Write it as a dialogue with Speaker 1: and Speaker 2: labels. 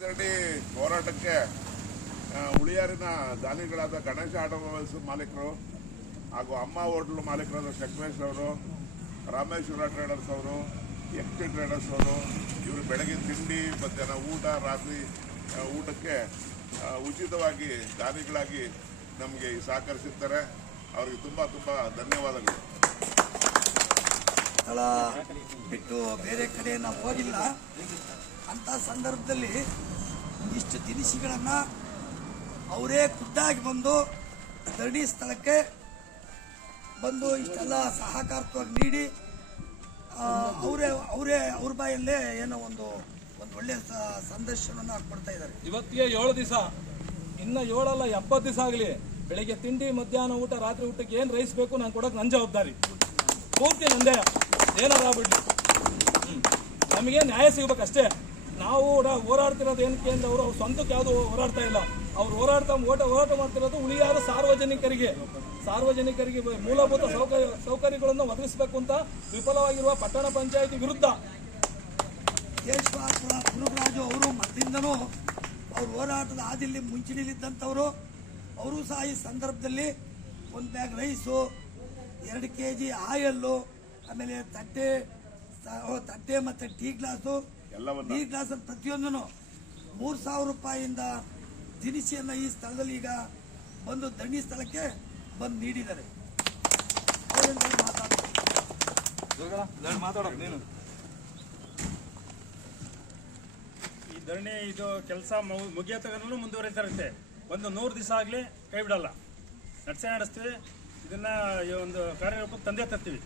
Speaker 1: ಧರಣಿ ಹೋರಾಟಕ್ಕೆ ಉಳಿಯಾರಿನ ದಾನಿಗಳಾದ ಗಣೇಶ ಆಟೋಮೊಬೈಲ್ಸ್ ಮಾಲೀಕರು ಹಾಗೂ ಅಮ್ಮ ಹೋಟ್ಲು ಮಾಲೀಕರಾದ ಶಂಕರೇಶ್ ಅವರು ರಾಮೇಶ್ವರ ಟ್ರೇಡರ್ಸ್ ಅವರು ಎಫ್ ಟಿ ಟ್ರೇಡರ್ಸ್ ಅವರು, ಇವರು ಬೆಳಗ್ಗೆ ತಿಂಡಿ, ಮಧ್ಯಾಹ್ನ ಊಟ, ರಾತ್ರಿ ಊಟಕ್ಕೆ ಉಚಿತವಾಗಿ ದಾನಿಗಳಾಗಿ ನಮಗೆ ಸಹಕರಿಸಿರ್ತಾರೆ. ಅವರಿಗೆ ತುಂಬ ತುಂಬ ಧನ್ಯವಾದಗಳು.
Speaker 2: ಸ್ಥಳ ಬಿಟ್ಟು ಬೇರೆ ಕಡೆ ನಾವು ಹೋಗಿಲ್ಲ. ಅಂಥ ಸಂದರ್ಭದಲ್ಲಿ ಇಷ್ಟು ತಿನಿಸುಗಳನ್ನು ಅವರೇ ಖುದ್ದಾಗಿ ಬಂದು ಧರಣಿ ಸ್ಥಳಕ್ಕೆ ಬಂದು ಇಷ್ಟೆಲ್ಲ ಸಹಕಾರತ್ವಾಗಿ ನೀಡಿ ಅವರೇ ಅವರೇ, ಅವ್ರ ಬಾಯಲ್ಲೇ ಏನೋ ಒಂದು ಒಂದು ಒಳ್ಳೆಯ ಸ- ಸಂದರ್ಶನವನ್ನು ಕೊಡ್ತಾ ಇದ್ದಾರೆ.
Speaker 3: ಇವತ್ತಿಗೆ ಏಳು ದಿವಸ. ಇನ್ನ ಏಳಲ್ಲ, ಎಪ್ಪತ್ತು ದಿವಸ ಆಗಲಿ. ಬೆಳಿಗ್ಗೆ ತಿಂಡಿ, ಮಧ್ಯಾಹ್ನ ಊಟ, ರಾತ್ರಿ ಊಟಕ್ಕೆ ಏನು ರೈಸ್ ಬೇಕು ನಾನು ಕೊಡೋಕೆ ನನ್ನ ಜವಾಬ್ದಾರಿ. ಪೂರ್ತಿ ನಂದೇ ಹ್ಮ್. ನಮಗೆ ನ್ಯಾಯ ಸಿಗಬೇಕಷ್ಟೇ. ನಾವು ಹೋರಾಡ್ತಿರೋದು ಏನಕ್ಕೆ ಅಂದ್ರೆ ಅವರು ಅವ್ರ ಸ್ವಂತಕ್ಕೆ ಯಾವುದು ಹೋರಾಡ್ತಾ ಇಲ್ಲ. ಅವ್ರು ಹೋರಾಡ್ತಾ ಓಟ ಹೋರಾಟ ಮಾಡ್ತಿರೋದು ಉಳಿಯಾದ ಸಾರ್ವಜನಿಕರಿಗೆ. ಸಾರ್ವಜನಿಕರಿಗೆ ಮೂಲಭೂತ ಸೌಕರ್ಯ ಸೌಕರ್ಯಗಳನ್ನು ಒದಗಿಸಬೇಕು ಅಂತ ವಿಫಲವಾಗಿರುವ ಪಟ್ಟಣ ಪಂಚಾಯಿತಿ ವಿರುದ್ಧ.
Speaker 2: ಗುರುರಾಜು ಅವರು ಮತ್ತಿಂದನೂ ಅವ್ರು ಹೋರಾಟದ ಹಾದಿಯಲ್ಲಿ ಮುಂಚೂಣಿಲಿದ್ದಂಥವರು ಅವರು ಸಹ ಈ ಸಂದರ್ಭದಲ್ಲಿ ಒಂದು ಬ್ಯಾಗ್ ರೈಸು, ಎರಡು ಕೆ ಜಿ ಆಯಲ್ಲು ಆಮೇಲೆ ತಟ್ಟೆ ತಟ್ಟೆ ಮತ್ತು ಟೀ ಗ್ಲಾಸು.
Speaker 1: ಎಲ್ಲವನ್ನ.
Speaker 2: ಟೀ ಗ್ಲಾಸ್ ಪ್ರತಿಯೊಂದೂ ಮೂರು ಸಾವಿರ ರೂಪಾಯಿಯಿಂದ ದಿನಸಿಯನ್ನು ಈ ಸ್ಥಳದಲ್ಲಿ ಈಗ ಬಂದು ಧರಣಿ ಸ್ಥಳಕ್ಕೆ ಬಂದು ನೀಡಿದ್ದಾರೆ.
Speaker 4: ಈ ಧರಣಿ ಇದು ಕೆಲಸ ಮುಗಿಯೋ ತಗನೂ ಮುಂದುವರಿತಾರಂತೆ. ಒಂದು ನೂರು ದಿವಸ ಆಗಲಿ ಕೈ ಬಿಡಲ್ಲ. ನಡೆಸೇ ನಡೆಸ್ತೀವಿ. ಇದನ್ನ ಈ ಒಂದು ಕಾರ್ಯರೂಪಕ್ಕೆ ತಂದೆ ತರ್ತೀವಿ.